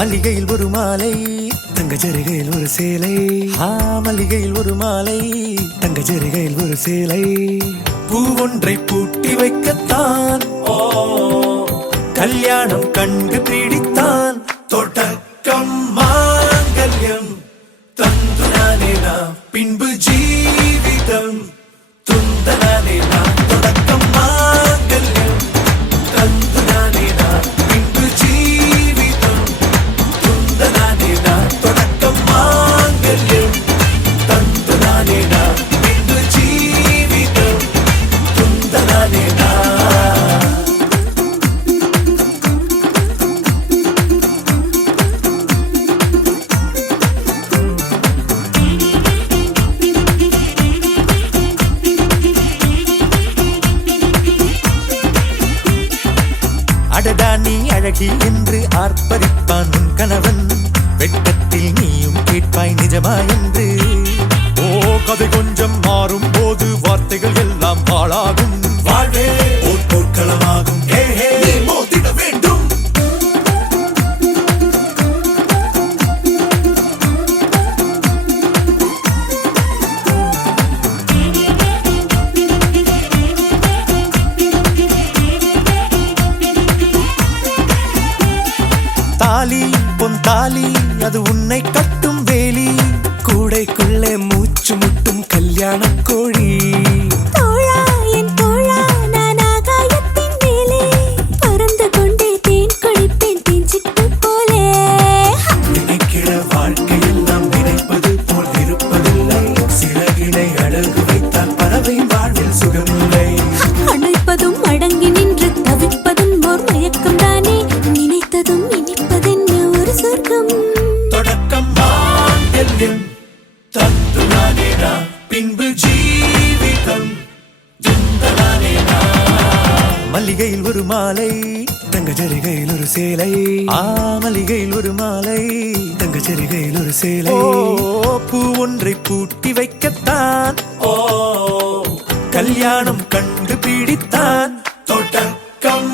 மல்லிகையில் ஒரு மாலை தங்க ஜரிகையில் ஒரு சேலை. மல்லிகையில் ஒரு மாலை தங்க ஜரிகையில் ஒரு சேலை. பூ ஒன்றை பூட்டி வைக்கத்தான் கல்யாணம் கண்டு பிடித்தான். தொடக்கம் மாங்கல்யம் தந்துனானே நாம் பின்பு ஜீவிதம் துந்தனானே நாம். தொடக்கம் மாங்கல்யம் தந்துனானே நாம் பின்பு ஜீவிதம் துந்தனானே நாம். தொடக்கம் மாங்கல்யம் தந்துனானே நாம் பின்பு ஜீவிதம் துந்தனானே நாம். அடடா நீ அழகி என்று ஆர்ப்பரிப்பான் உன் கணவன். வெட்கத்தில் நீயும் கேட்பாய் நிஜமா என்று. கதை கொஞ்சம் மாறும் போது வார்த்தைகள் எல்லாம் பாழாகும். வாழ்வே ஓர் போர்க்களமாகும். நீ மோதிட வேண்டும். தாலி பொன் தாலி அது உன்னை கட்டும் வேலி. கூடைக்குள்ளே மூச்சு முட்டும் கல்யாண கோழி. தோழா என் தோழா நான் ஆகாயத்தின் மேலே பறந்து கொண்டே தேன் குடிப்பேன் தேஞ்சிட்டு போலே. நினைக்கிற வாழ்க்கையில் நாம் நினைப்பது போல் இருப்பதில்லை. சிறகினை அழகு வைத்தால் பறவை வாழ்வில் சுகமில்லை. அணைப்பதும் அடங்கி நின்று தவிப்பதும் ஓர் மயக்கம் தானே. நினைத்ததும் இனிப்பதென்ன ஒரு சொர்க்கம். தொடக்கம் மாங்கல்யம் தந்துனானே நாம் பின்பு ஜீவிதம் துந்தனானே நாம். மல்லிகையில் ஒரு மாலை தங்க ஜரிகையில் ஒரு சேலை. மல்லிகையில் ஒரு மாலை தங்க ஜரிகையில் ஒரு சேலை. பூ ஒன்றை பூட்டி வைக்கத்தான் கல்யாணம் கண்டு பிடித்தான். தொடக்கம்